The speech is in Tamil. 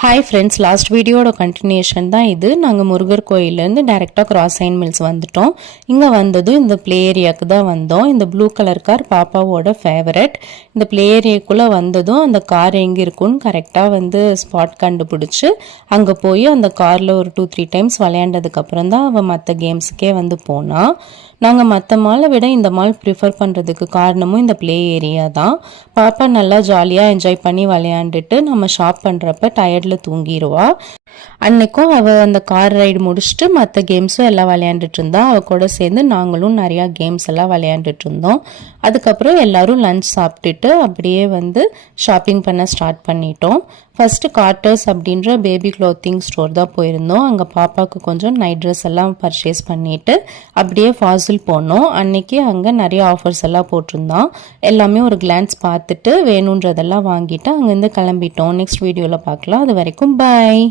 ஹாய் ஃப்ரெண்ட்ஸ், லாஸ்ட் வீடியோட கண்டினியூஷன் தான் இது. நாங்கள் முருகர் கோயிலேருந்து டைரெக்டாக கிராஸ் சைன் மில்ஸ் வந்துட்டோம். இங்கே வந்ததும் இந்த ப்ளே ஏரியாவுக்கு தான் வந்தோம். இந்த ப்ளூ கலர் கார் பாப்பாவோட ஃபேவரட். இந்த ப்ளே ஏரியாக்குள்ளே வந்ததும் அந்த கார் எங்கே இருக்குன்னு கரெக்டாக ஸ்பாட் கண்டுபிடிச்சி அங்கே போய் அந்த காரில் ஒரு 2-3 டைம்ஸ் விளையாண்டதுக்கப்புறம் தான் அவள் மற்ற கேம்ஸுக்கே போனாள். நாங்கள் மற்ற மாலை விட இந்த மால் ப்ரிஃபர் பண்ணுறதுக்கு காரணமும் இந்த ப்ளே ஏரியா தான். பாப்பா நல்லா ஜாலியாக என்ஜாய் பண்ணி விளையாண்டுட்டு நம்ம ஷாப் பண்ணுறப்ப டயர்டில் தூங்கிடுவா. அன்னைக்கும் அவள் அந்த கார் ரைடு முடிச்சுட்டு மற்ற கேம்ஸும் எல்லாம் விளையாண்டுட்டு இருந்தா. அவள் கூட சேர்ந்து நாங்களும் நிறையா கேம்ஸ் எல்லாம் விளையாண்டுட்டு இருந்தோம். அதுக்கப்புறம் எல்லாரும் லஞ்ச் சாப்பிட்டுட்டு அப்படியே ஷாப்பிங் பண்ண ஸ்டார்ட் பண்ணிட்டோம். ஃபஸ்ட்டு கார்ட்டர்ஸ் அப்படின்ற பேபி க்ளோத்திங் ஸ்டோர் தான் போயிருந்தோம். அங்கே பாப்பாவுக்கு கொஞ்சம் நைட் ட்ரெஸ் எல்லாம் பர்ச்சேஸ் பண்ணிவிட்டு அப்படியே ஃபாசில் போனோம். அன்னைக்கு அங்கே நிறைய ஆஃபர்ஸ் எல்லாம் போட்டிருந்தான். எல்லாமே ஒரு கிளான்ஸ் பார்த்துட்டு வேணுன்றதெல்லாம் வாங்கிட்டு அங்கேருந்து கிளம்பிட்டோம். நெக்ஸ்ட் வீடியோவில் பார்க்கலாம். அது வரைக்கும் பாய்.